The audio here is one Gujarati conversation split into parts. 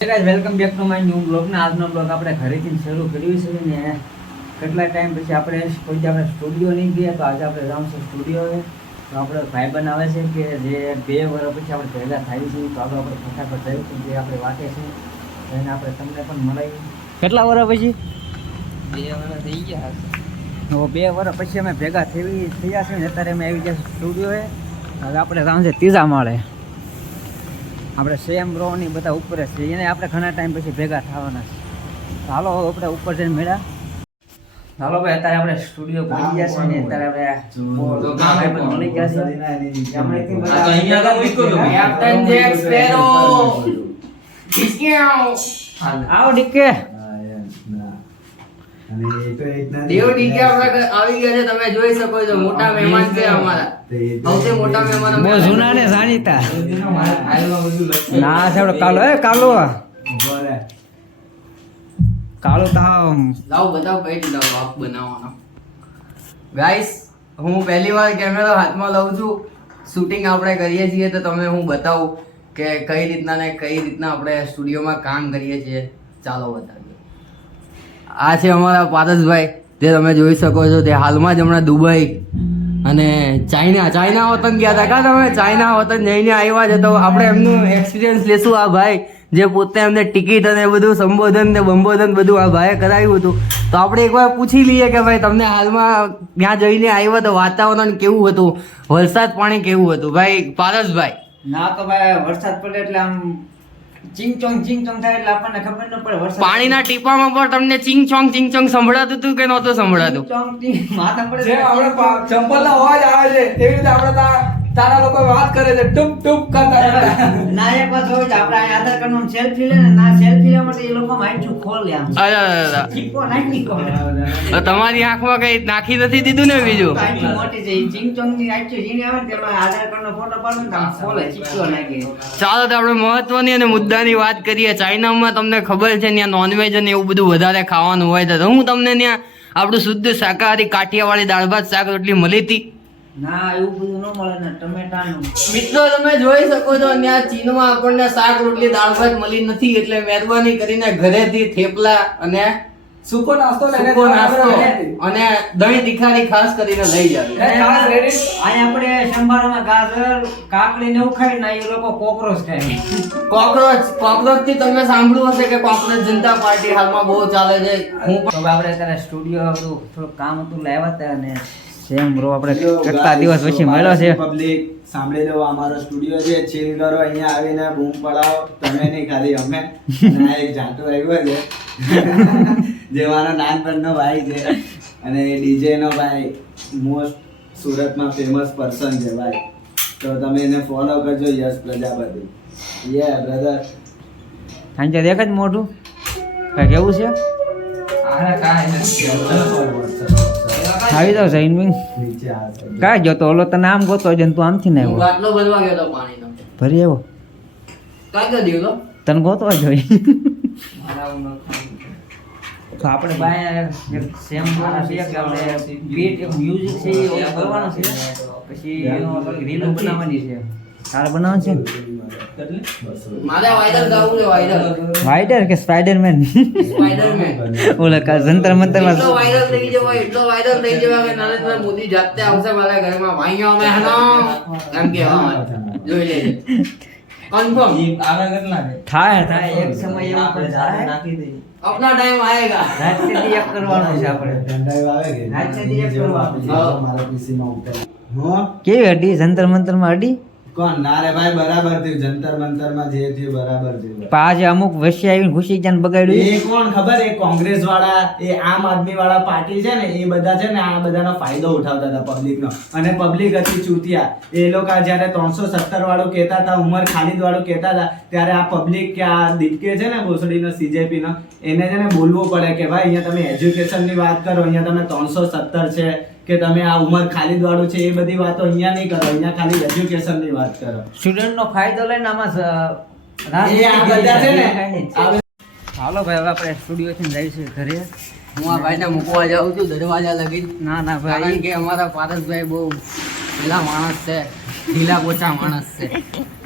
Welcome back to my new blog. ને આજનો બ્લોગ આપણે ઘરેથી શરૂ કર્યું છે ને કેટલા ટાઈમ પછી આપણે સ્ટુડિયો નહીં ગયા, તો આજે આપણે જાઉં છું સ્ટુડિયોએ. તો આપણે ભાઈ બનાવે છે કે જે 2 વર્ષ પછી આપણે ભેગા થાય છે, તો આપણે ફટાફટ થયું જે આપણે વાંકે છે એને આપણે તમને પણ મળાવી. કેટલા વર્ષ પછી? 2 વર્ષ થઈ ગયા હશે. 2 વર્ષ પછી અમે ભેગા થયા છે ને અત્યારે અમે આવી ગયા સ્ટુડિયોએ. હવે આપણે જાઉં છે 3જા માળે. આપણે સેમ બ્રોની બધા ઉપર જ છે, એને આપણે ઘણા ટાઈમ પછી ભેગા થવાના છે. હાલો આપણે ઉપર જઈને મળ્યા. હાલો ભાઈ, અત્યારે આપણે સ્ટુડિયો પહોંચી ગયા છે ને અત્યારે આપણે મળી ગયા છે. આવો ડીકે. દેવ ડીકે આપણે આવી ગયા છે, તમે જોઈ શકો છો. મોટા મહેમાન છે અમારા, સૌથી મોટા મહેમાન. બહુ જૂના ને જાણીતા. ના સાહેબ કાલો કાલો કાળો તાવ લાવ બતાવ કઈ રીતે વાપ બનાવવાનો. ગાઈસ, હું પહેલી વાર કેમેરો હાથમાં લઉં છું. શૂટિંગ આપણે કરીએ છીએ તો તમે હું બતાવું કે કઈ રીતના આપણે સ્ટુડિયોમાં કામ કરીએ છીએ. ચાલો બતાવીએ. આ છે અમારા પારસભાઈ, જે તમે જોઈ શકો છો. તે હાલમાં જ હમણાં દુબઈ અને ચાઇના વતન ગયા હતા. કા તમે ચાઇના વતન જઈને આવ્યા છે, તો આપણે એમનું એક્સપિરિયન્સ લેશું. આ ભાઈ જે પોતે એમને ટિકિટ અને બધું સંબોધન ને બંબોધન બધું આ ભાઈએ કરાવ્યું હતું, તો આપણે એકવાર પૂછી લઈએ કે ભાઈ તમને હાલમાં ત્યાં જઈને આવ્યા તો વાતાવરણ કેવું હતું, વરસાદ પાણી કેવું હતું. ભાઈ પારસભાઈ. ના તો ભાઈ વરસાદ પડે એટલે આમ ચિંગ ચોંગ થાય એટલે આપણને ખબર ન પડે. વરસાદ પાણીના ટીપામાં પણ તમને ચિંગ ચોંગ સંભળાતું હતું કે નહોતું સંભળાતું? માથા પડે જે આપણે ચંપલનો અવાજ આવે છે એવી રીતે આપણે તારા લોકો વાત કરે છે, ટુપ ટુપ કરતા. ના એક વાત હોય, આપણે આ આધાર કાર્ડ નો સેલ્ફી લે ને, ના સેલ્ફી લેવા માટે એ લોકો માઈચું ખોલે આમ ચીપકો નાખી કોને. તમારી આંખમાં કઈ નાખી નથી દીધું ને બીજું? આખી મોટી છે ચિંગ ચોંગ ની આખી જીને આવે તેમાં આધાર કાર્ડ નો ફોટો પાડો ને આમ ખોલે ચીપકો નાખી. ચાલો તો આપણે મહત્વની અને મુદ્દાની વાત કરીએ. ચાઇનામાં તમને ખબર છે ત્યાં નોનવેજ અને એવું બધું વધારે ખાવાનું હોય તો હું તમને ત્યાં આપણું શુદ્ધ શાકાહારી કાઠિયાવાડી દાળ ભાત શાક રોટલી મળી હતી? ના એવું બધું ન મળે ને. ટમેટાનું મિત્રો તમે જોઈ શકો છો ત્યાં ચીનમાં આપણને શાક રોટલી દાળ ભાત મળી નથી, એટલે મહેરબાની કરીને ઘરેથી થેપલા અને સૂકો નાસ્તો અને દહીં તીખારી ખાસ કરીને લઈ જાવ. ખાસ રેડી. અહીં આપણે સંભારામાં ગાજર કાકડી ને એવું ખાય ને, એ લોકો કોકરોચ ખાય. કોકરોચ થી તમે સાંભળ્યું હશે કે કોકરોચ જનતા પાર્ટી હાલમાં બહુ ચાલે છે. હું તો આપણે અત્યારે સ્ટુડિયો આપણું થોડું કામ હતું લાવ્યા હતા અને સેમ બ્રો આપણે કેટલા દિવસ પછી મળ્યો છે. પબ્લિક સાંભળી લો, અમારો સ્ટુડિયો છે, ચીલ કરો, અહીંયા આવીને બૂમ પડાવો. તમે નહીં ખાલી અમે. અને આ એક જાટો આવ્યો છે જે મારો નાનપણનો ભાઈ છે અને ડીજે નો ભાઈ મોસ્ટ સુરતમાં ફેમસ પર્સન છે ભાઈ. તો તમે એને ફોલો કરજો, યશ પ્રજાપતિ. બ્રધર સાંજે દેખ જ મોઢું કઈ કેવું છે. આવી જાવ જૈનવિંગ નીચે આ કાંઈ જોતો ઓલો તને આમ ગોતો છે ને તું આમથી ને આવ્યો બાટલો ભરવા ગયો તો પાણીનો. ભરી આવ્યો કાંઈ કરી દીધો તને ગોતવા જોઈએ. તો આપણે બાય સેમ કરવાનું છે કે આપણે બીટ મ્યુઝિક છે એ કરવાનું છે, પછી એનો રીલ બનાવવાની છે. તારે બનાવવાનું છે મારે વાયરલ ગાવું છે. વાઇડર કે સ્પાઈડરમેન? સ્પાઈડરમેન. ઓલા કા જંતર મંતર માં એટલો વાયરલ થઈ જવા કે નરેન્દ્ર મોદી જાતે આવશે મારા ઘરમાં, ભાઈઓ બહેનો એમ કે જોઈ લેજે. કન્ફર્મ થાય એક સમય એવો પણ થાય. अपना टाइम आएगा. રાતે દી એક કરવાનું છે આપણે. પેનડ્રાઈવ આવે કે રાતે દી એક કરવાનું. મારા પીસી માં ઉતર. હું કેવી અડી જંતર મંતર માં અડી? કોણ? ના રે ભાઈ, બરાબર થયું. જંતર મંતર માં જે થયું બરાબર થયું. પણ આજે અમુક વસ્તી આવીને ઘૂસી ગયા ને બગાડ્યું. એ કોણ ખબર? એ કોંગ્રેસ વાળા, એ આમ આદમી વાળા પાર્ટી છે ને, એ બધા છે ને આ બધાનો ફાયદો ઉઠાવતા હતા પબ્લિક નો. અને પબ્લિક હતી ચૂતિયા. એ લોકો જયારે 370 વાળું કહેતા હતા, ઉમર ખાલિદ વાળું કહેતા હતા, ત્યારે આ પબ્લિક કે આ દીપકે છે ને ભોસડી નો CJP નો, એને છે ને બોલવું પડે કે ભાઈ અહીંયા તમે એજ્યુકેશન ની વાત કરો, અહીંયા તમે 370 છે કે તમે આ ઉમર ખાલિદ વાળું છે, એ બધી વાતો અહીંયા નહીં કરો, અહીંયા ખાલી એજ્યુકેશન ની વાત કરો. સ્ટુડન્ટ નો ફાયદો લઈને આમાં એ આ બધા છે ને હાલો ભાઈ, હવે આપણે સ્ટુડિયો થી જઈશું ઘરે. હું આ ભાઈને મૂકવા જાઉં છું દરવાજા લગી. ના કારણ ભાઈ, કે અમારા પારસભાઈ બહુ પેલા માણસ છે, ઢીલા પોચા માણસ છે,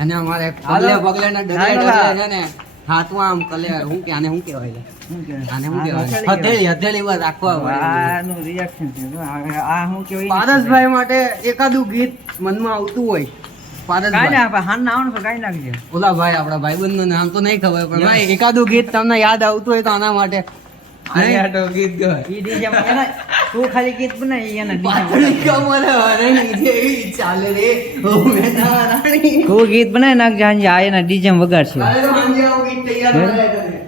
અને અમારે પગલે પગલે ના ડરે છે ને હાથમાં આમ કલે હું કે આને શું કહેવાય લે? શું કહેવાય? આને શું આ કહેવાય? હથેળી હથેળી હથેળી વાત રાખવા હોય. આનું રિએક્શન છે જો આ શું કહેવાય? પારસભાઈ માટે એકાદું ગીત મનમાં આવતું હોય કાંઈ પારસભાઈ ના આપણે હાન ના આવવાનું તો ગાઈ નાખજે. ઓલા ભાઈ આપણા ભાઈબંધનું નામ તો નહીં ખબર પણ ભાઈ એકાદું ગીત તમને યાદ આવતું હોય તો આના માટે ગીત ગયો ઈ DJ માં એના તું ખાલી ગીત બનાય ઈ એના DJ માં. પાતળી કમર હરણી જેવી ચાલે રે ઓ મેના રાણી. તું ગીત બનાય નાખજે હાંજે આ એના DJ માં વગાડશે. અરે તો સાંજે આવું ગીત તૈયાર કરાય તને.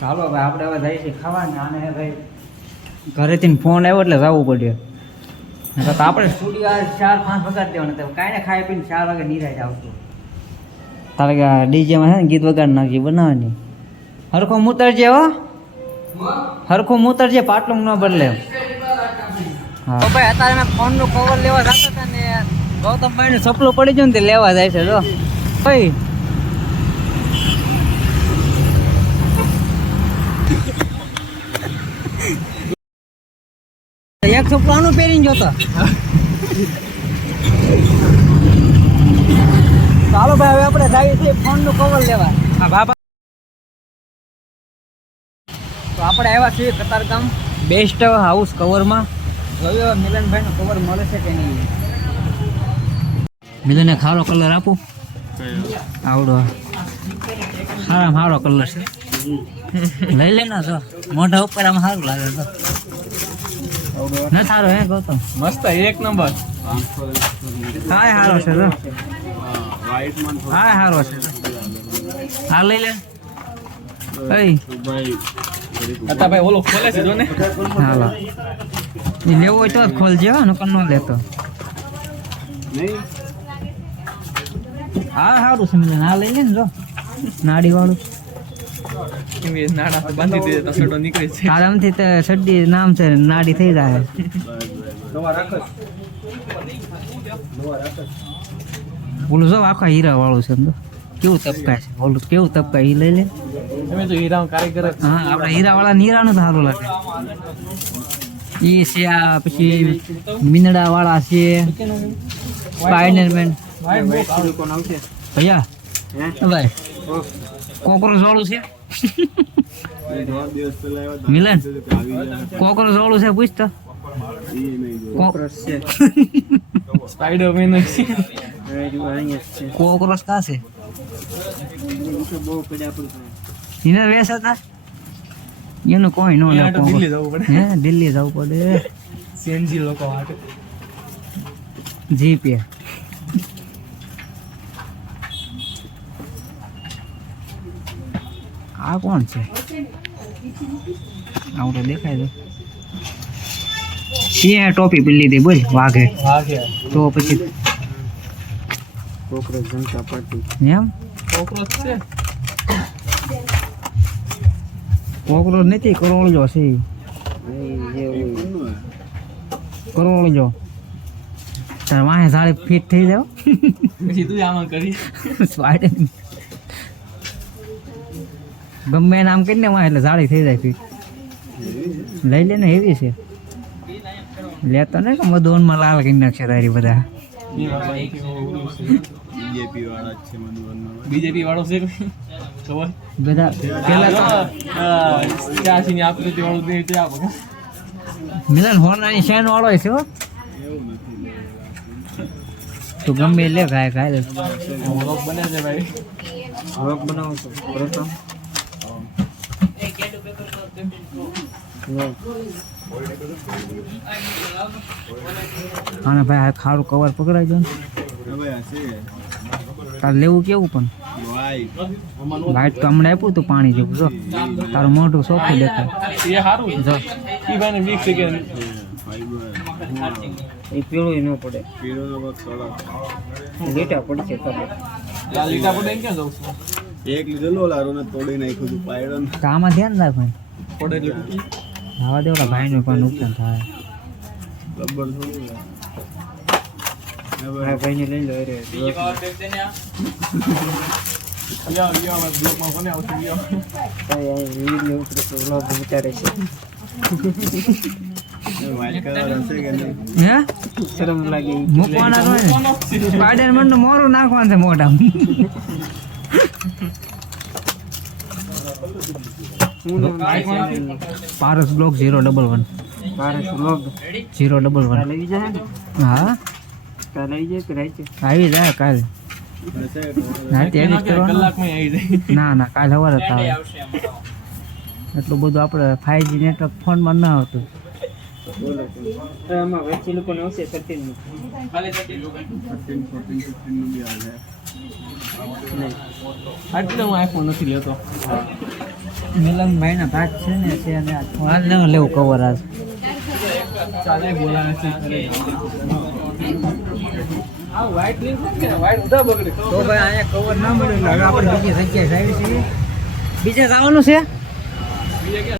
ચાલો ભાઈ આપણે હવે જઈએ છીએ ખાવા ને આને ભાઈ ઘરેથી ફોન આવ્યો એટલે જવું પડ્યું. નકર તો આપણે સ્ટુડિયો 4-5 વગાડી દેવાના તો કાંઈ ને ખાઈ પીને 4 વાગે નિરાશ આવતું. તારે કે DJ માં છે ને ગીત વગાડી નાખજે બનાવવાની. હરખો મૂતરજે હો હરખો મૂતરજે પાટલું ન બદલે. હા તો ભાઈ અત્યારે મેં ફોનનું કવર લેવા જતા હતા ને ગૌતમભાઈનું સપલું પડી ગયું ને તે લેવા જાય છે જો ભાઈ. એક સપલું આનું પહેરીને જોતો. ચાલો ભાઈ હવે આપણે જઈએ છીએ ફોનનું કવર લેવા. હા બાબા તો આપણે આવ્યા છીએ કતારગામ બેસ્ટ હાઉસ કવરમાં. જોયો મિલનભાઈનો કવર મળે છે કે નહીં. મિલનને ખારો કલર આપું આવડો સારામાં સારો કલર છે લઈ લે ના જો મોઢા ઉપર આમ સારું લાગે તો ન સારો હે ગૌતમ મસ્ત એક નંબર હા સારો છે જો હા સારો છે હા લઈ લે ભાઈ હતા ભાઈ ઓલો ખોલે છે જો ને હાલો એ લેવો હોય તો જ ખોલજે હો નકર ન લેતો. હા સારું છે મિલન હા લઈ લે ને જો નાડી વાળું કેમ કે નાડા તો બાંધી દીધે તો સડો નીકળે છે આરામથી તો સડ્ડી નામ છે નાડી થઈ જાય. બોલું જો આખા હીરા વાળું છે સમજો કેવું તપકાય છે બોલું કેવું તપકાય એ લઈ લે. તમે તો હીરા કારીગર જ. હા આપણા હીરા વાળા નીરાનું તો સારું લાગે. એ છે આ પછી મીંદડા વાળા છે સ્પાઈડરમેન ભૈયા ભાઈ કોકરોચ વાળું છે મિલન કોકરોચ વાળું છે પૂછતો કોકરોચ છે સ્પાઈડરમેન છે કોકરોચ કા છે એને વેસ હતા એનું કોઈ નો લે દિલ્હી જવું પડે હે દિલ્હી જવું પડે સીએનજી લોકો માટે જીપે. આ કોણ છે આવું તો દેખાય છે સિંહે ટોપી પેલી લીધી બોલ વાઘે હા કે તો પછી કોકરોચ જનતા પાર્ટી એમ કોકરોચ છે કોકરોચ નથી કરોળજો છે કરોળજો તાર વાહે સાડી ફિટ થઈ જાવ પછી તું આમાં કરી સ્પાઈડર ગમે એને આમ કરીને વાહ એટલે સાડી થઈ જાય ફિટ લઈ લે ને એવી છે લેતો ને કે મધુવનમાં લાલ કરી નાખશે તારી બધા બીજેપી વાળો છે ખબર બધા પેલા તો ત્યાંથી ની આકૃતિ વાળું દે તે આપો મિલન હોનાની શેન વાળો છે હો તું ગમે એ લે ગાય ગાય લે વ્લોગ બને છે ભાઈ વ્લોગ બનાવો છો બરોબર આને ભાઈ આ ખારું કવર પકડાઈ જો ને તારે લેવું કેવું પણ લાઈટ તો હમણાં આપ્યું તું પાણી જેવું જો તારું મોઢું સોખું દેખાય એ સારું જો ઈ ભાઈને વીક છે કે એ પીળું ન પડે લીટા પડશે ખબર લાલ લીટા પડે ક્યાં જવું છું એક લીધેલો લારો ને તોડી નાખ્યું હતું પાયડો ને તો આમાં ધ્યાન રાખ ભાઈ પડે એટલે તૂટી. આવા દેવડા ભાઈનું પણ નુકસાન થાય રબર થોડું મારા ભાઈને લઈ લો અરે બીજી વાર બેક દે ને આ લ્યો લ્યો આ બ્લોકમાં કોને આવશે લ્યો વિચારે છે વાઇટ કલર હશે કે નહીં હે શરમ લાગે મૂકવાના હોય ને સ્પાઈડરમેન નું મોરું નાખવાનું છે મોઢામાં પારસ બ્લોક 011 011 હા આવી જાય કાલ રાતે edit કરવાનું. ના કાલ સવારે જ આવે. એટલું બધું આપણે 5G નેટવર્ક ફોનમાં ના આવતું. મિલન ભાઈ ના ભાગ છે ને છે અને હાલ ન લેવું કવર આજ તો ભાઈ અહીંયા કવર ના મળ્યું એટલે હવે આપણે બીજી જગ્યાએ જાય છે. બીજે જવાનું છે